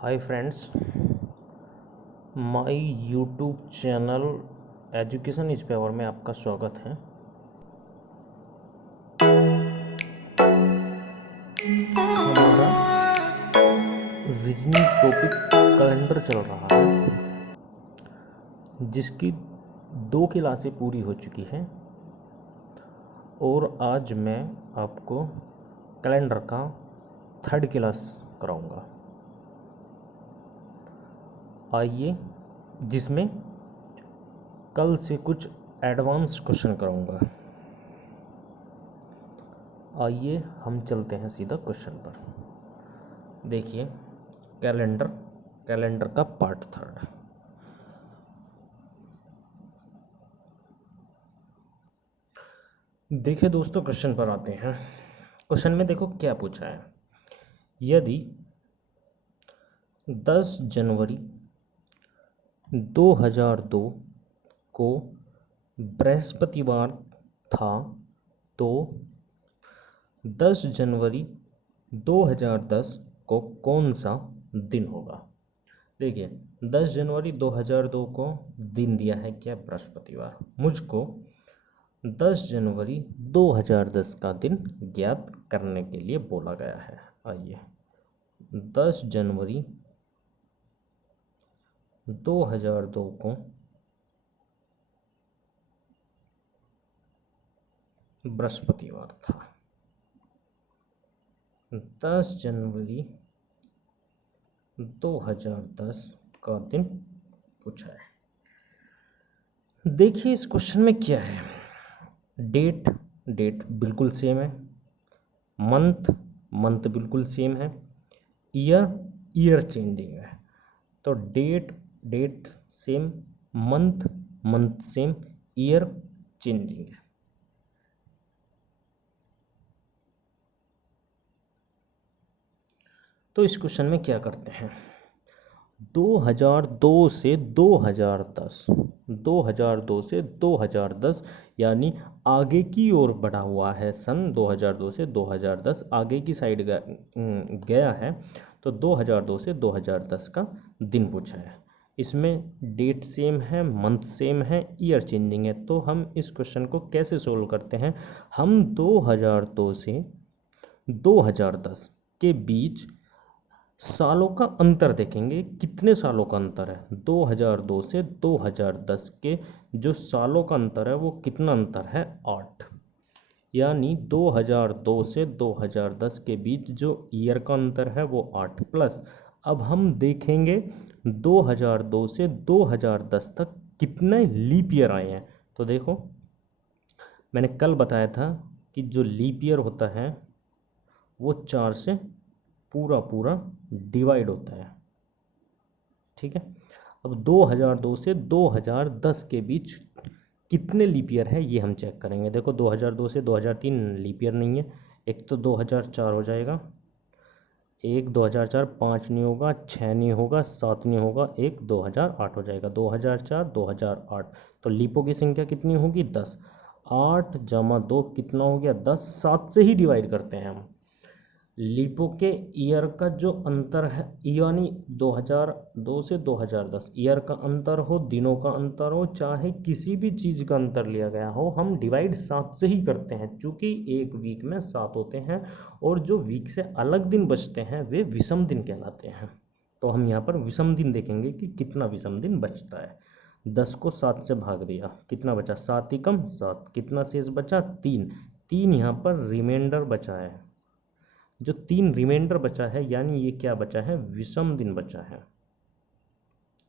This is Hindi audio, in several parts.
Hi friends, my YouTube channel education is power में आपका स्वागत है। हमारा रीजनिंग टॉपिक कैलेंडर चल रहा है, जिसकी 2 क्लासें पूरी हो चुकी हैं और आज मैं आपको कैलेंडर का 3rd क्लास कराऊंगा। आइए, जिसमें कल से कुछ एडवांस क्वेश्चन कराऊंगा। आइए हम चलते हैं सीधा क्वेश्चन पर। देखिए, कैलेंडर का पार्ट 3rd। देखिए दोस्तों, क्वेश्चन पर आते हैं। क्वेश्चन में देखो क्या पूछा है। यदि 10 जनवरी 2002 को बृहस्पतिवार था तो 10 जनवरी 2010 को कौन सा दिन होगा। देखिए, 10 जनवरी 2002 को दिन दिया है क्या, बृहस्पतिवार। मुझको 10 जनवरी 2010 का दिन ज्ञात करने के लिए बोला गया है। आइए, 10 जनवरी 2002 को बृहस्पतिवार था। 10 जनवरी 2010 का दिन पूछा है। देखिए इस क्वेश्चन में क्या है। डेट बिल्कुल सेम है, मंथ बिल्कुल सेम है, ईयर चेंजिंग है। तो date same, month same, year changing है। तो इस क्वेश्चन में क्या करते हैं, 2002 से 2010, 2002 से 2010 यानी आगे की ओर बढ़ा हुआ है। सन 2002 से 2010 आगे की साइड गया है। तो 2002 से 2010 का दिन पूछा है। इसमें डेट सेम है, मंथ सेम है, ईयर चेंजिंग है। तो हम इस क्वेश्चन को कैसे सोल्व करते हैं। हम 2002 से 2010 के बीच सालों का अंतर देखेंगे। कितने सालों का अंतर है। 2002 से 2010 के जो सालों का अंतर है वो कितना अंतर है, 8। यानी 2002 से 2010 के बीच जो ईयर का अंतर है वो 8 प्लस। अब हम देखेंगे 2002 से 2010 तक कितने लीप ईयर आए हैं। तो देखो, मैंने कल बताया था कि जो लीप ईयर होता है वो 4 से पूरा डिवाइड होता है। ठीक है। अब 2002 से 2010 के बीच कितने लीप ईयर है ये हम चेक करेंगे। देखो, 2002 से 2003 लीप ईयर नहीं है। एक तो 2004 हो जाएगा, एक 2004, 5 नहीं होगा, 6 नहीं होगा, 7 नहीं होगा, एक 2008 हो जाएगा। 2004 2008 तो लीपों की संख्या कितनी होगी, 10। 8 जमा 2 कितना हो गया, 10। 7 से ही डिवाइड करते हैं हम। लीपों के ईयर का जो अंतर है, यानी 2002 से 2010 ईयर का अंतर हो, दिनों का अंतर हो, चाहे किसी भी चीज़ का अंतर लिया गया हो, हम डिवाइड 7 से ही करते हैं। चूँकि एक वीक में 7 होते हैं और जो वीक से अलग दिन बचते हैं वे विषम दिन कहलाते हैं। तो हम यहाँ पर विषम दिन देखेंगे कि कितना विषम दिन बचता है। 10 को 7 से भाग दिया, कितना बचा, 7 ही कम 7, कितना शेष बचा, 3 यहाँ पर रिमाइंडर बचा है। जो 3 रिमाइंडर बचा है यानी ये क्या बचा है, विषम दिन बचा है।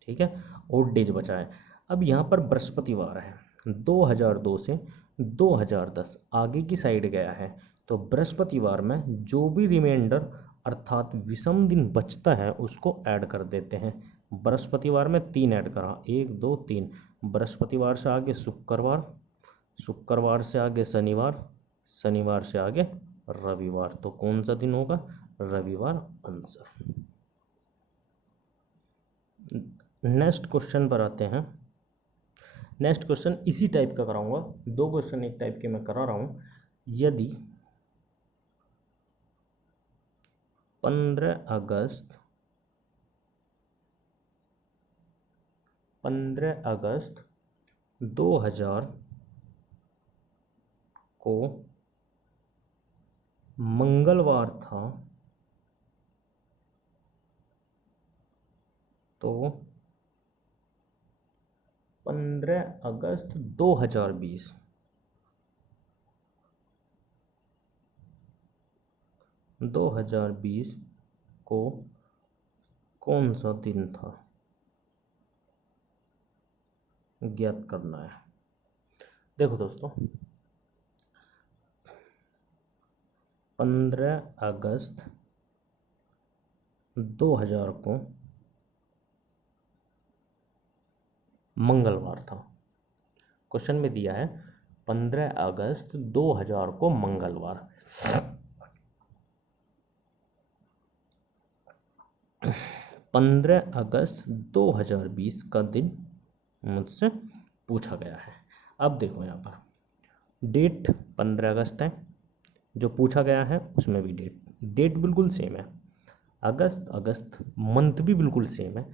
ठीक है, ओड डेज बचा है। अब यहाँ पर बृहस्पतिवार है, 2002 से 2010 आगे की साइड गया है। तो बृहस्पतिवार में जो भी रिमाइंडर अर्थात विषम दिन बचता है उसको ऐड कर देते हैं। बृहस्पतिवार में 3 ऐड करा, 1 2 3। बृहस्पतिवार से आगे शुक्रवार, शुक्रवार से आगे शनिवार, शनिवार से आगे रविवार। तो कौन सा दिन होगा, रविवार आंसर। नेक्स्ट क्वेश्चन पर आते हैं। नेक्स्ट क्वेश्चन इसी टाइप का कराऊंगा, 2 क्वेश्चन एक टाइप के मैं करा रहा हूं। यदि 15 अगस्त 15 अगस्त 2000 को मंगलवार था, तो 15 अगस्त 2020 को कौन सा दिन था, ज्ञात करना है। देखो दोस्तों, 15 अगस्त 2000 को मंगलवार था। क्वेश्चन में दिया है 15 अगस्त 2000 को मंगलवार। 15 अगस्त 2020 का दिन मुझसे पूछा गया है। अब देखो यहाँ पर डेट 15 अगस्त है, जो पूछा गया है उसमें भी डेट बिल्कुल सेम है, अगस्त मंथ भी बिल्कुल सेम है,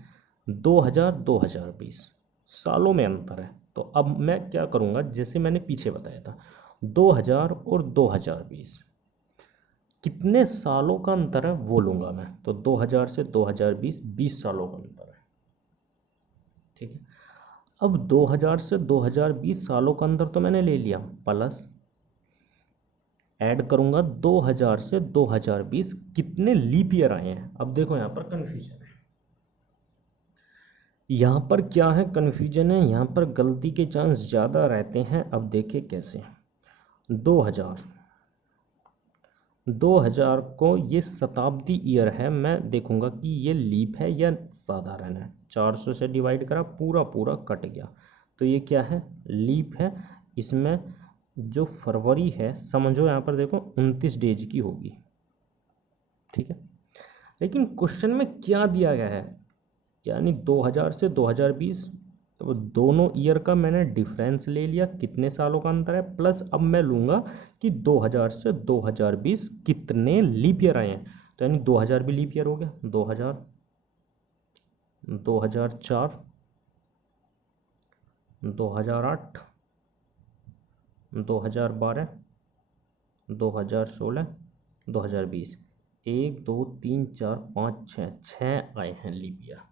2020 सालों में अंतर है। तो अब मैं क्या करूँगा, जैसे मैंने पीछे बताया था 2000 और 2020 कितने सालों का अंतर है वो लूँगा मैं। तो 2000 से 2020 20 सालों का अंतर है, ठीक है। अब 2000 से 2020 सालों का अंतर तो मैंने ले लिया, प्लस ऐड करूँगा 2000 से 2020 कितने लीप ईयर आए हैं। अब देखो यहाँ पर कन्फ्यूजन है, यहाँ पर क्या है, कन्फ्यूजन है, यहाँ पर गलती के चांस ज़्यादा रहते हैं। अब देखिए कैसे, 2000 को ये शताब्दी ईयर है, मैं देखूंगा कि ये लीप है या साधारण है। 400 से डिवाइड करा, पूरा पूरा कट गया, तो ये क्या है, लीप है। इसमें जो फरवरी है, समझो यहाँ पर देखो 29 डेज की होगी, ठीक है। लेकिन क्वेश्चन में क्या दिया गया है, यानी 2000 से 2020 तो दोनों ईयर का मैंने डिफरेंस ले लिया, कितने सालों का अंतर है, प्लस अब मैं लूँगा कि 2000 से 2020 कितने लीप ईयर आए हैं। तो यानी 2000 भी लीप ईयर हो गया, 2000, 2004, 2008, 2012, 2016, 2020, 1 2 3 4 5 6 आए हैं लीप ईयर।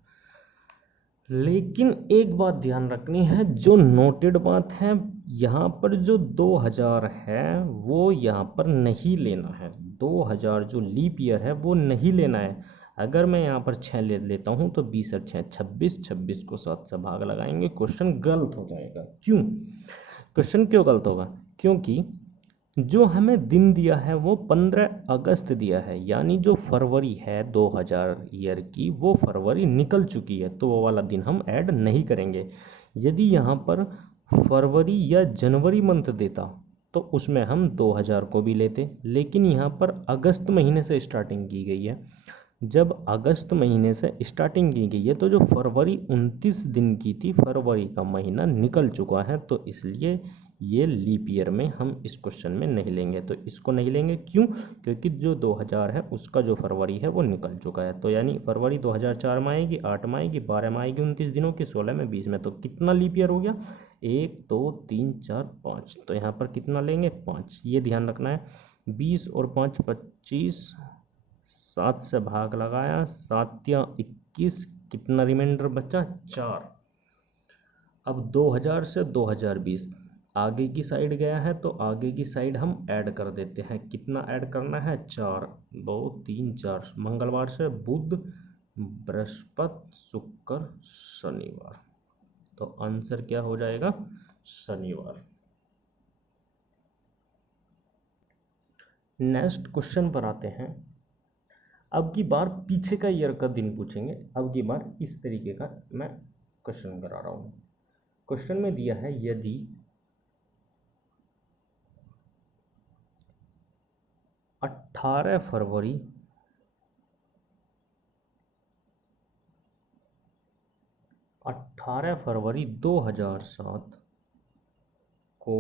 लेकिन एक बात ध्यान रखनी है, जो नोटेड बात है, यहाँ पर जो 2000 है वो यहाँ पर नहीं लेना है। 2000 जो लीप ईयर है वो नहीं लेना है। अगर मैं यहाँ पर 6 ले लेता हूँ तो 20 और 6 26, 26 को 7 से भाग लगाएंगे, क्वेश्चन गलत हो जाएगा। क्यों क्वेश्चन क्यों गलत होगा, क्योंकि जो हमें दिन दिया है वो 15 अगस्त दिया है, यानी जो फरवरी है 2000 ईयर की, वो फरवरी निकल चुकी है, तो वो वाला दिन हम ऐड नहीं करेंगे। यदि यहाँ पर फरवरी या जनवरी मंथ देता तो उसमें हम 2000 को भी लेते, लेकिन यहाँ पर अगस्त महीने से स्टार्टिंग की गई है। जब अगस्त महीने से स्टार्टिंग की गई है तो जो फरवरी 29 दिन की थी, फरवरी का महीना निकल चुका है, तो इसलिए ये लीप ईयर में हम इस क्वेश्चन में नहीं लेंगे। तो इसको नहीं लेंगे, क्यों, क्योंकि जो 2000 है उसका जो फरवरी है वो निकल चुका है। तो यानी फरवरी 2004 में आएगी, 8 में आएगी, 12 में आएगी 29 दिनों की, 16 में, 20 में, तो कितना लीप ईयर हो गया, 1 2 3 4 5। तो यहाँ पर कितना लेंगे, 5, ये ध्यान रखना है। 20 और 5 25, 7 से भाग लगाया, 7 या 21, कितना रिमाइंडर बचा, 4। अब 2000 से 2020 आगे की साइड गया है, तो आगे की साइड हम ऐड कर देते हैं। कितना ऐड करना है, 4, 2 3 4, मंगलवार से बुध, बृहस्पति, शुक्र, शनिवार, तो आंसर क्या हो जाएगा, शनिवार। नेक्स्ट क्वेश्चन पर आते हैं। अब की बार पीछे का ईयर का दिन पूछेंगे। अब की बार इस तरीके का मैं क्वेश्चन करा रहा हूँ। क्वेश्चन में दिया है, यदि 18 फरवरी 2007 को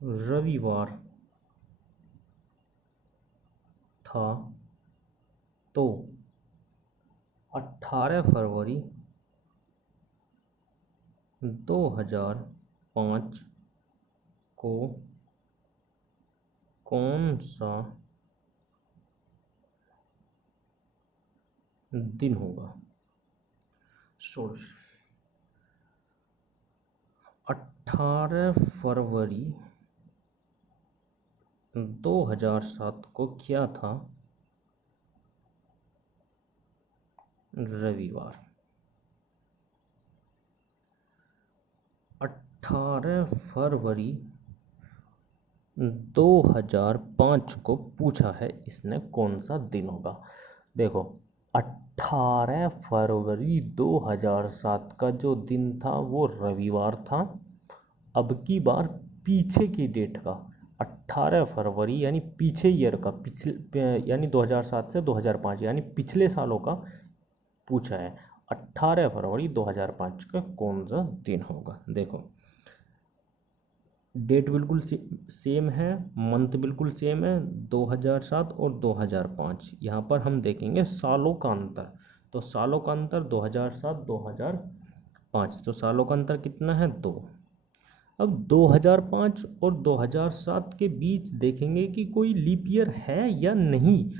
रविवार था, तो 18 फरवरी 2005 को कौन सा दिन होगा? सोच, 18 फरवरी 2007 को क्या था? रविवार। 18 फरवरी 2005 को पूछा है इसने कौन सा दिन होगा। देखो, 18 फरवरी 2007 का जो दिन था वो रविवार था। अब की बार पीछे की डेट का 18 फरवरी यानी पीछे ईयर का, पिछले यानी 2007 से 2005 यानी पिछले सालों का पूछा है। 18 फरवरी 2005 का कौन सा दिन होगा? देखो, डेट बिल्कुल सेम है, मंथ बिल्कुल सेम है, 2007 और 2005। यहाँ पर हम देखेंगे सालों का अंतर, तो सालों का अंतर 2007 2005, तो सालों का अंतर कितना है? 2। अब 2005 और 2007 के बीच देखेंगे कि कोई लीप ईयर है या नहीं।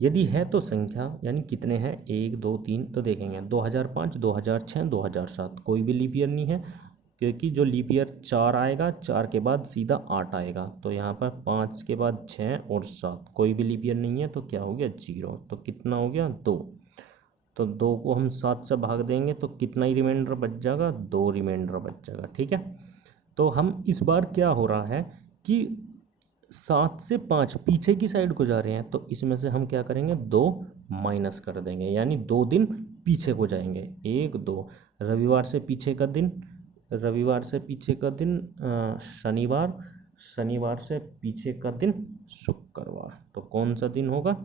यदि है तो संख्या यानी कितने हैं, 1 2 3, तो देखेंगे 2005 2006 2007 कोई भी लीप ईयर नहीं है, क्योंकि जो लीप ईयर 4 आएगा, 4 के बाद सीधा 8 आएगा, तो यहाँ पर 5 के बाद 6 और 7 कोई भी लीप ईयर नहीं है, तो क्या हो गया? 0। तो कितना हो गया? 2। तो 2 को हम 7 से भाग देंगे तो कितना ही रिमाइंडर बच जाएगा? 2 रिमाइंडर बच जाएगा। ठीक है, तो हम इस बार क्या हो रहा है कि 7 से 5 पीछे की साइड को जा रहे हैं, तो इसमें से हम क्या करेंगे? 2 माइनस कर देंगे, यानी 2 दिन पीछे को जाएंगे। 1 2, रविवार से पीछे का दिन, रविवार से पीछे का दिन शनिवार, शनिवार से पीछे का दिन शुक्रवार। तो कौन सा दिन होगा?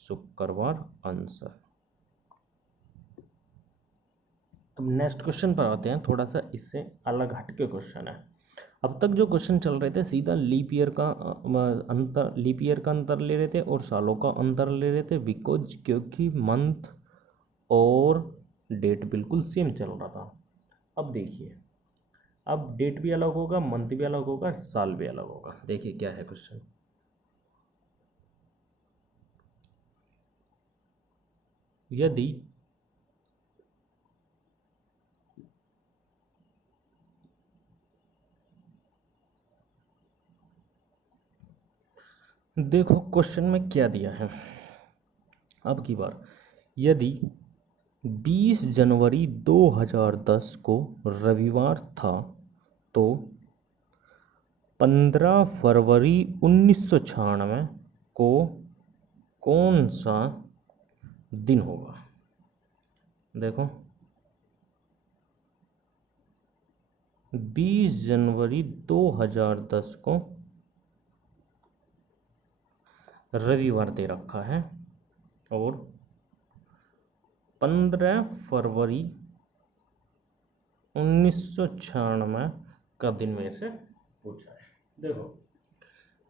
शुक्रवार आंसर। अब नेक्स्ट क्वेश्चन पर आते हैं, थोड़ा सा इससे अलग हटके क्वेश्चन है। अब तक जो क्वेश्चन चल रहे थे सीधा लीप ईयर का अंतर, लीप ईयर का अंतर ले रहे थे और सालों का अंतर ले रहे थे, बिकॉज क्योंकि मंथ और डेट बिल्कुल सेम चल रहा था। अब देखिए, अब डेट भी अलग होगा, मंथ भी अलग होगा, साल भी अलग होगा। देखिए क्या है क्वेश्चन। यदि देखो क्वेश्चन में क्या दिया है, अब की बार यदि 20 जनवरी 2010 को रविवार था तो 15 फरवरी 1996 को कौन सा दिन होगा? देखो, 20 जनवरी 2010 को रविवार दे रखा है और 15 फरवरी 1996 का दिन में से पूछा है। देखो,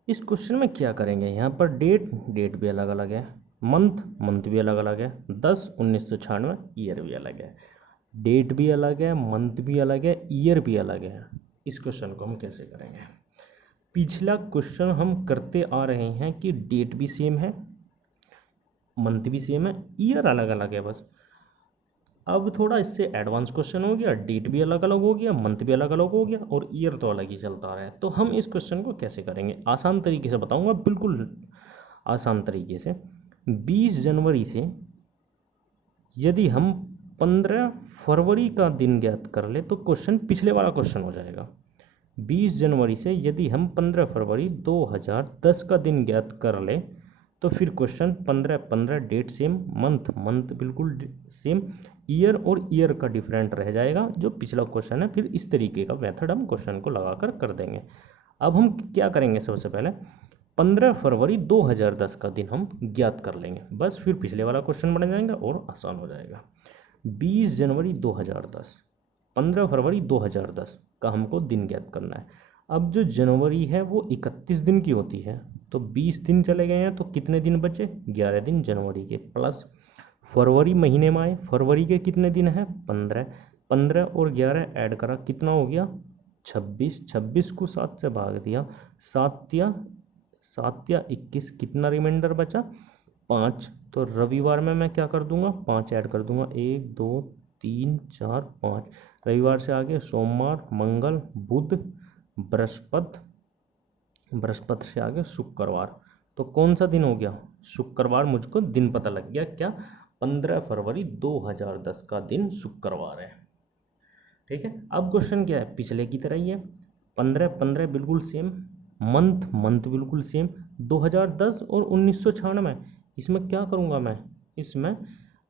इस क्वेश्चन में क्या करेंगे, यहाँ पर डेट भी अलग अलग है, मंथ भी अलग अलग है, 10 1996 ईयर भी अलग है, डेट भी अलग है, मंथ भी अलग है, ईयर भी अलग है। इस क्वेश्चन को हम कैसे करेंगे? पिछला क्वेश्चन हम करते आ रहे हैं कि डेट भी सेम है, मंथ भी सेम है, ईयर अलग अलग है बस। अब थोड़ा इससे एडवांस क्वेश्चन हो गया, डेट भी अलग अलग हो गया, मंथ भी अलग अलग हो गया और ईयर तो अलग ही चलता रहा है। तो हम इस क्वेश्चन को कैसे करेंगे? आसान तरीके से बताऊंगा, बिल्कुल आसान तरीके से। 20 जनवरी से यदि हम 15 फरवरी का दिन ज्ञात कर ले तो क्वेश्चन पिछले वाला क्वेश्चन हो जाएगा। 20 जनवरी से यदि हम 15 फरवरी 2010 का दिन ज्ञात कर ले तो फिर क्वेश्चन 15 डेट सेम, मंथ बिल्कुल सेम, ईयर और ईयर का डिफरेंट रह जाएगा जो पिछला क्वेश्चन है। फिर इस तरीके का मेथड हम क्वेश्चन को लगाकर कर देंगे। अब हम क्या करेंगे, सबसे पहले 15 फरवरी 2010 का दिन हम ज्ञात कर लेंगे, बस फिर पिछले वाला क्वेश्चन बन जाएगा और आसान हो जाएगा। 20 जनवरी 2010, 15 फरवरी 2010 का हमको दिन ज्ञात करना है। अब जो जनवरी है वो 31 दिन की होती है, तो 20 दिन चले गए हैं तो कितने दिन बचे? 11 दिन जनवरी के, प्लस फरवरी महीने में आए, फरवरी के कितने दिन हैं? 15। 15 और 11 ऐड करा, कितना हो गया? 26। 26 को 7 से भाग दिया, 7 या 21, कितना रिमाइंडर बचा? 5। तो रविवार में मैं क्या कर दूंगा? 5 ऐड कर दूंगा, 1 2 3 4 5। रविवार से आगे सोमवार, मंगल, बुध, बृहस्पति, बृहस्पति से आगे शुक्रवार। तो कौन सा दिन हो गया? शुक्रवार। मुझको दिन पता लग गया, क्या? 15 फरवरी 2010 का दिन शुक्रवार है। ठीक है, अब क्वेश्चन क्या है? पिछले की तरह ही है, 15 15 बिल्कुल सेम, मंथ मंथ बिल्कुल सेम, 2010 और 1996। इसमें क्या करूँगा मैं? इसमें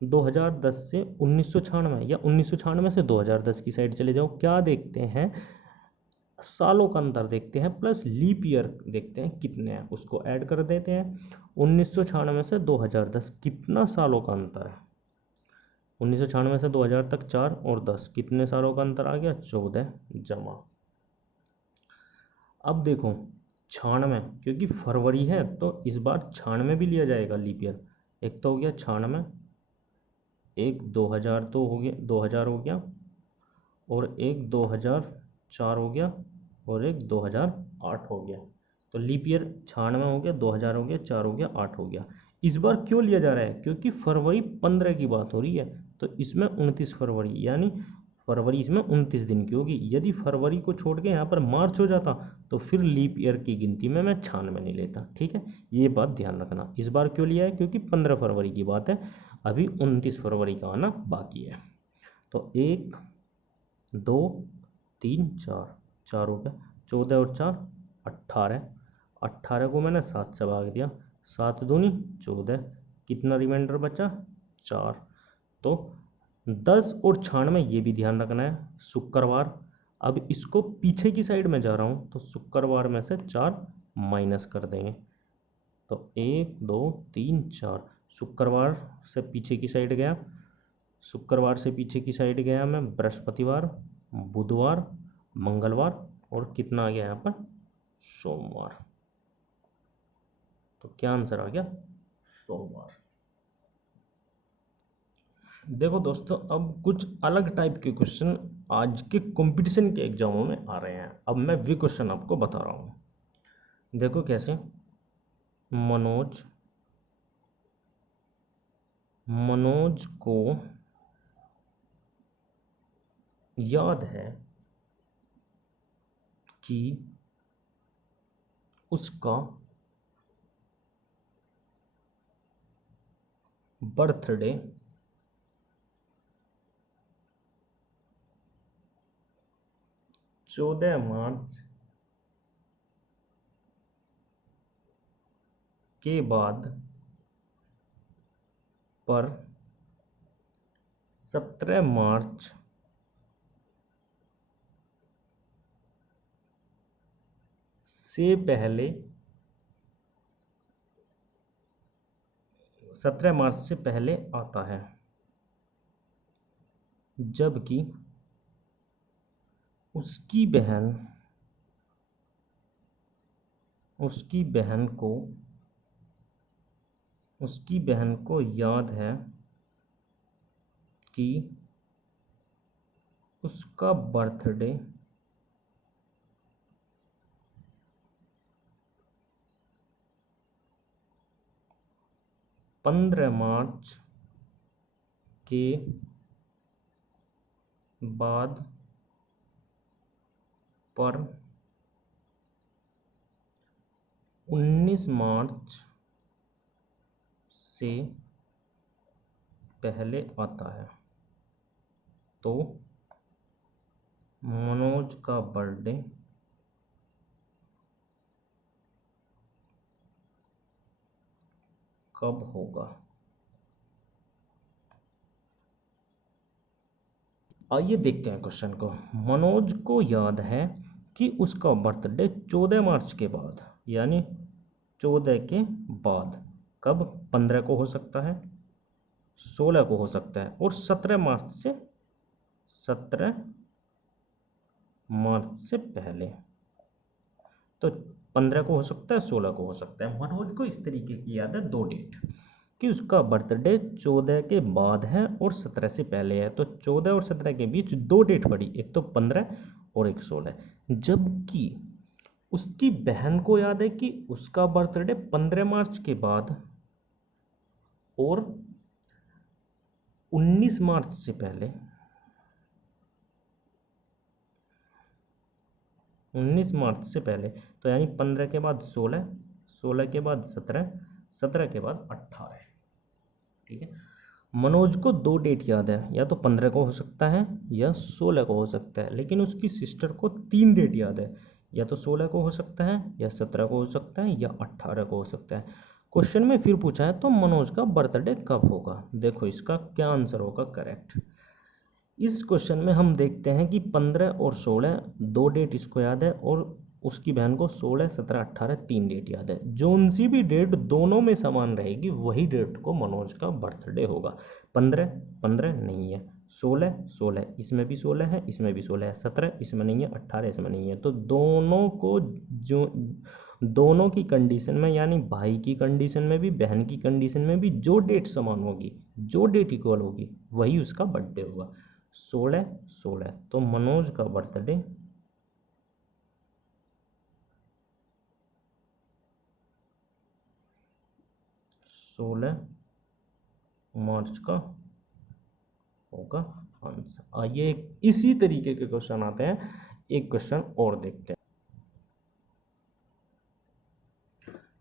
2010 से 1996 या 1996 से 2010 की साइड चले जाओ। क्या देखते हैं? सालों का अंतर देखते हैं, प्लस लीप ईयर देखते हैं कितने हैं, उसको ऐड कर देते हैं। 1996 से 2010 कितना सालों का अंतर है? 1996 से 2000 तक 4 और 10, कितने सालों का अंतर आ गया? 14 जमा। अब देखो 96, क्योंकि फरवरी है तो इस बार 96 भी लिया जाएगा लीप ईयर। एक तो हो गया 96, एक 2000 तो हो गया, 2000 हो गया, और एक 2004 हो गया, और एक 2008 हो गया। तो लीप ईयर 96 हो गया, 2000 हो गया, 4 हो गया, 8 हो गया। इस बार क्यों लिया जा रहा है? क्योंकि फरवरी 15 की बात हो रही है, तो इसमें 29 फरवरी, यानी फरवरी इसमें 29 दिन की होगी। यदि फरवरी को छोड़ के यहाँ पर मार्च हो जाता तो फिर लीप ईयर की गिनती में मैं 96 नहीं लेता। ठीक है, ये बात ध्यान रखना। इस बार क्यों लिया है? क्योंकि 15 फरवरी की बात है, अभी 29 फरवरी का आना बाकी है। तो 1 2 3 4, 4 हो गया, 14 और 4 18। 18 को मैंने 7 से भाग दिया, 7 दूनी 14, कितना रिमाइंडर बचा? 4। तो 10 और 96 ये भी ध्यान रखना है, शुक्रवार। अब इसको पीछे की साइड में जा रहा हूँ, तो शुक्रवार में से 4 माइनस कर देंगे। तो 1 2 3 4, शुक्रवार से पीछे की साइड गया, शुक्रवार से पीछे की साइड गया मैं, बृहस्पतिवार, बुधवार, मंगलवार, और कितना आ गया यहाँ पर? सोमवार। तो क्या आंसर आ गया? सोमवार। देखो दोस्तों, अब कुछ अलग टाइप के क्वेश्चन आज के कंपटीशन के एग्जामों में आ रहे हैं। अब मैं वे क्वेश्चन आपको बता रहा हूँ, देखो कैसे। मनोज को याद है कि उसका बर्थडे 14 मार्च के बाद पर 17 मार्च से पहले, 17 मार्च से पहले आता है, जबकि उसकी बहन को याद है कि उसका बर्थडे 15 मार्च के बाद पर 19 मार्च से पहले आता है। तो मनोज का बर्थडे कब होगा? आइए देखते हैं क्वेश्चन को। मनोज को याद है कि उसका बर्थडे 14 मार्च के बाद, यानी 14 के बाद, कब? 15 को हो सकता है, 16 को हो सकता है, और 17 मार्च से पहले। तो 15 को हो सकता है, 16 को हो सकता है। मनोज को इस तरीके की याद है, 2 डेट। कि उसका बर्थडे 14 के बाद है और 17 से पहले है, तो 14 और 17 के बीच दो डेट पड़ी, एक तो 15 और एक 16। जबकि उसकी बहन को याद है कि उसका बर्थडे 15 मार्च के बाद और 19 मार्च से पहले, 19 मार्च से पहले, तो यानी 15 के बाद 16, 16 के बाद 17, 17 के बाद 18। ठीक है। मनोज को दो डेट याद है, या तो 15 को हो सकता है या 16 को हो सकता है, लेकिन उसकी सिस्टर को तीन डेट याद है, या तो 16 को हो सकता है या 17 को हो सकता है या 18 को हो सकता है। क्वेश्चन में फिर पूछा है तो मनोज का बर्थडे कब होगा। देखो इसका क्या आंसर होगा करेक्ट। इस क्वेश्चन में हम देखते हैं कि 15 और 16 दो डेट इसको याद है, और उसकी बहन को 16, 17, 18 तीन डेट याद है। जोन सी भी डेट दोनों में समान रहेगी वही डेट को मनोज का बर्थडे होगा। 15 15 नहीं है, 16 16 इसमें भी 16 है, इसमें भी 16 है, 17 इसमें नहीं है, 18 इसमें नहीं है। तो दोनों को जो दोनों की कंडीशन में, यानी भाई की कंडीशन में भी बहन की कंडीशन में भी जो डेट समान होगी, जो डेट इक्वल होगी वही उसका बर्थडे होगा। 16 16, तो मनोज का बर्थडे 16 मार्च का होगा आंसर। आइए इसी तरीके के क्वेश्चन आते हैं, एक क्वेश्चन और देखते हैं।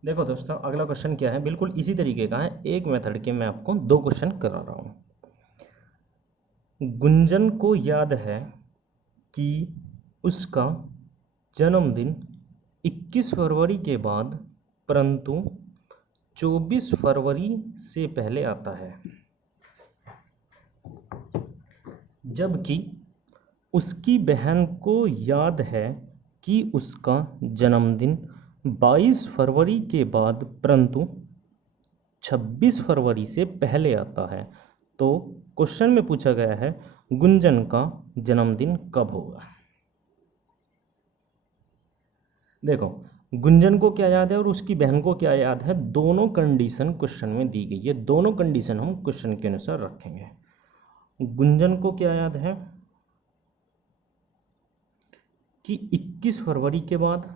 देखो दोस्तों अगला क्वेश्चन क्या है, बिल्कुल इसी तरीके का है, एक मेथड के मैं आपको दो क्वेश्चन करा रहा हूं। गुंजन को याद है कि उसका जन्मदिन 21 फरवरी के बाद परंतु 24 फरवरी से पहले आता है, जबकि उसकी बहन को याद है कि उसका जन्मदिन 22 फरवरी के बाद परंतु 26 फरवरी से पहले आता है। तो क्वेश्चन में पूछा गया है गुंजन का जन्मदिन कब होगा। देखो गुंजन को क्या याद है और उसकी बहन को क्या याद है, दोनों कंडीशन क्वेश्चन में दी गई है, दोनों कंडीशन हम क्वेश्चन के अनुसार रखेंगे। गुंजन को क्या याद है कि 21 फरवरी के बाद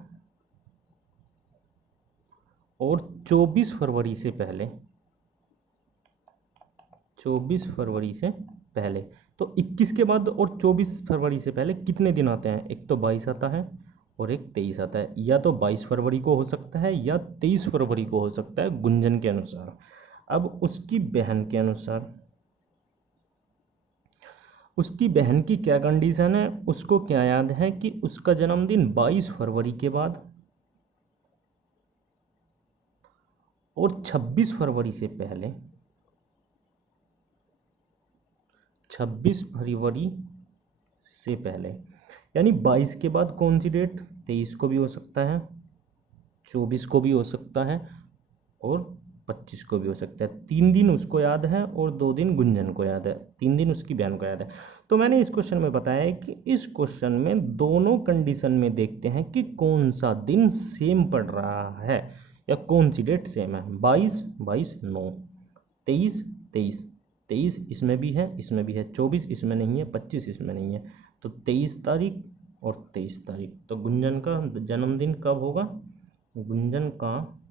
और 24 फरवरी से पहले, 24 फरवरी से पहले, तो 21 के बाद और 24 फरवरी से पहले कितने दिन आते हैं, एक तो 22 आता है और एक 23 आता है, या तो 22 फरवरी को हो सकता है या 23 फरवरी को हो सकता है गुंजन के अनुसार। अब उसकी बहन के अनुसार, उसकी बहन की क्या कंडीशन है, उसको क्या याद है कि उसका जन्मदिन 22 फरवरी के बाद और 26 फरवरी से पहले, 26 फरवरी से पहले, यानी 22 के बाद कौन सी डेट, 23 को भी हो सकता है, 24 को भी हो सकता है और 25 को भी हो सकता है। 3 दिन उसको याद है और 2 दिन गुंजन को याद है, 3 दिन उसकी बहन को याद है। तो मैंने इस क्वेश्चन में बताया है कि इस क्वेश्चन में दोनों कंडीशन में देखते हैं कि कौन सा दिन सेम पड़ रहा है या कौन सी डेट सेम है। 22 22 9, 23 23 23 इसमें भी है, इसमें भी है, 24 इसमें नहीं है, 25 इसमें नहीं है, तो 23 तारीख और 23 तारीख। तो गुंजन का जन्मदिन कब होगा, गुंजन का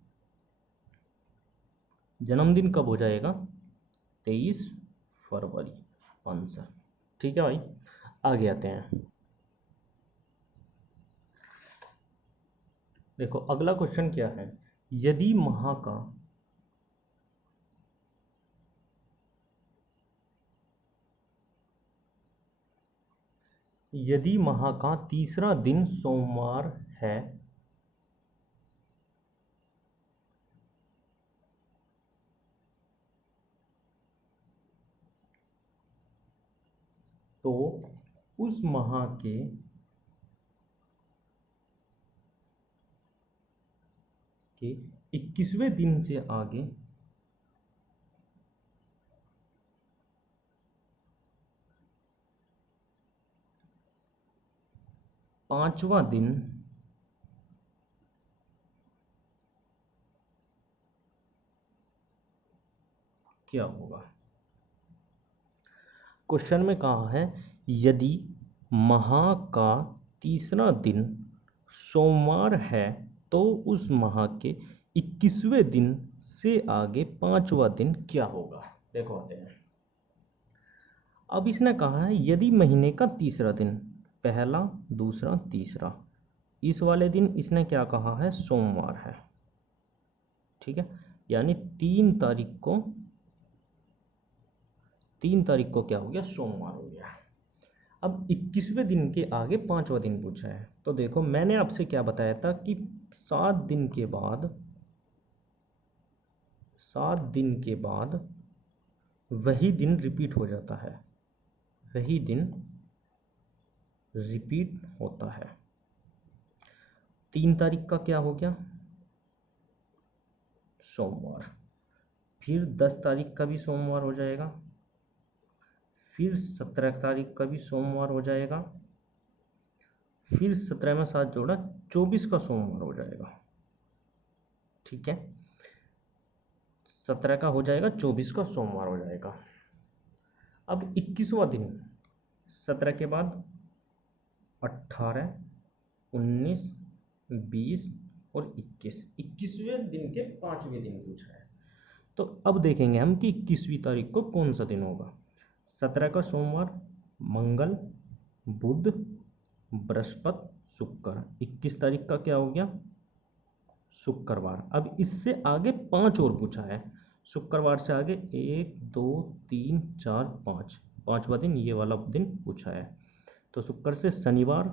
जन्मदिन कब हो जाएगा, 23 फरवरी आंसर। ठीक है भाई, आगे आते हैं। देखो अगला क्वेश्चन क्या है, यदि माह का तीसरा दिन सोमवार है तो उस माह के 21वें दिन से आगे पांचवा दिन क्या होगा। क्वेश्चन में कहा है यदि माह का तीसरा दिन सोमवार है तो उस माह के 21वें दिन से आगे 5वां दिन क्या होगा। देखो आते हैं। अब इसने कहा है यदि महीने का तीसरा दिन, पहला दूसरा तीसरा, इस वाले दिन इसने क्या कहा है, सोमवार है। ठीक है, यानी 3 तारीख को क्या हो गया, सोमवार हो गया। अब 21वें दिन के आगे 5वां दिन पूछा है। तो देखो मैंने आपसे क्या बताया था कि 7 दिन के बाद वही दिन रिपीट हो जाता है, वही दिन रिपीट होता है। 3 तारीख का क्या हो गया, सोमवार। फिर 10 तारीख का भी सोमवार हो जाएगा, फिर 17 तारीख का भी सोमवार हो जाएगा, फिर 17 में 7 जोड़ा 24 का सोमवार हो जाएगा। ठीक है, 17 का हो जाएगा, 24 का सोमवार हो जाएगा। अब 21वां दिन, 17 के बाद 18, 19, 20 और 21वें दिन के 5वें दिन पूछा है। तो अब देखेंगे हम कि 21वीं तारीख को कौन सा दिन होगा। 17 का सोमवार, मंगल, बुध, बृहस्पति, शुक्र। 21 तारीख का क्या हो गया, शुक्रवार। अब इससे आगे 5 और पूछा है। शुक्रवार से आगे 1, 2, 3, 4, 5, 5वां दिन ये वाला दिन पूछा है। तो शुक्र से शनिवार,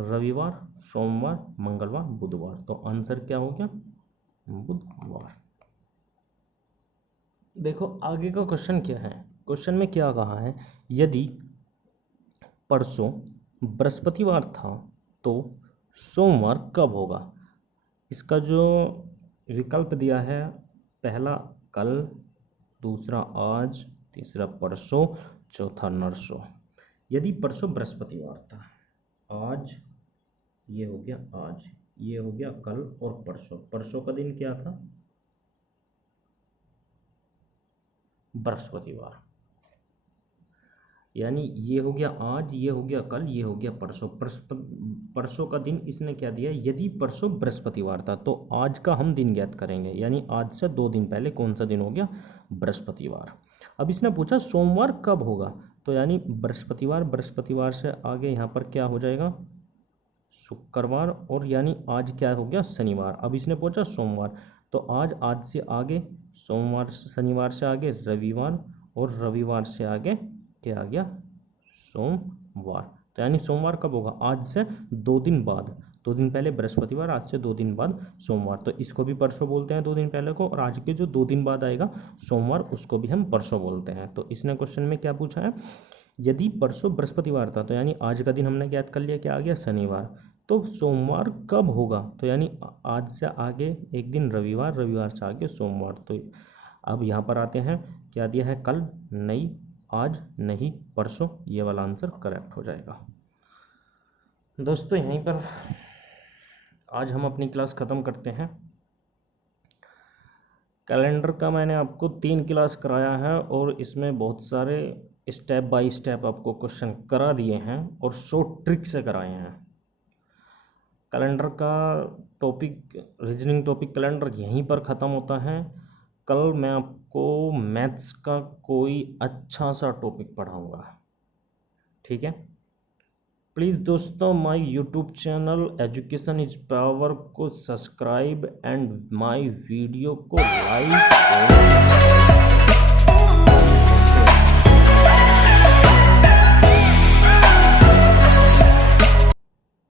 रविवार, सोमवार, मंगलवार, बुधवार। तो आंसर क्या हो गया, बुधवार। देखो आगे का क्वेश्चन क्या है। क्वेश्चन में क्या कहा है, यदि परसों बृहस्पतिवार था तो सोमवार कब होगा। इसका जो विकल्प दिया है, पहला कल, दूसरा आज, तीसरा परसों, चौथा नरसों। यदि परसों बृहस्पतिवार था, आज ये हो गया, आज ये हो गया कल, और परसों का दिन क्या था, बृहस्पतिवार। यानी ये हो गया आज, ये हो गया कल, ये हो गया परसों। परसों का दिन इसने क्या दिया, यदि परसों बृहस्पतिवार था तो आज का हम दिन ज्ञात करेंगे, यानी आज से 2 दिन पहले कौन सा दिन हो गया, बृहस्पतिवार। अब इसने पूछा सोमवार कब होगा, तो यानी बृहस्पतिवार से आगे यहाँ पर क्या हो जाएगा, शुक्रवार, और यानी आज क्या हो गया, शनिवार। अब इसने पूछा सोमवार, तो आज से आगे सोमवार, शनिवार से आगे रविवार, और रविवार से आगे क्या आ गया, सोमवार। तो यानी सोमवार कब होगा, आज से 2 दिन बाद। 2 दिन पहले बृहस्पतिवार, आज से 2 दिन बाद सोमवार। तो इसको भी परसों बोलते हैं 2 दिन पहले को, और आज के जो 2 दिन बाद आएगा सोमवार, उसको भी हम परसों बोलते हैं। तो इसने क्वेश्चन में क्या पूछा है, यदि परसों बृहस्पतिवार था तो यानी आज का दिन हमने ज्ञात कर लिया, क्या आ गया, शनिवार। तो सोमवार कब होगा, तो यानी आज से आगे एक दिन रविवार, रविवार से आगे सोमवार। तो अब यहाँ पर आते हैं, क्या दिया है, कल नहीं, आज नहीं, परसों, ये वाला आंसर करेक्ट हो जाएगा। दोस्तों यहीं पर आज हम अपनी क्लास ख़त्म करते हैं। कैलेंडर का मैंने आपको 3 क्लास कराया है, और इसमें बहुत सारे स्टेप बाय स्टेप आपको क्वेश्चन करा दिए हैं, और शॉर्ट ट्रिक से कराए हैं। कैलेंडर का टॉपिक, रीजनिंग टॉपिक कैलेंडर यहीं पर ख़त्म होता है। कल मैं आपको मैथ्स का कोई अच्छा सा टॉपिक पढ़ाऊँगा, ठीक है। प्लीज़ दोस्तों my YouTube channel education is power को सब्सक्राइब एंड माय वीडियो को लाइक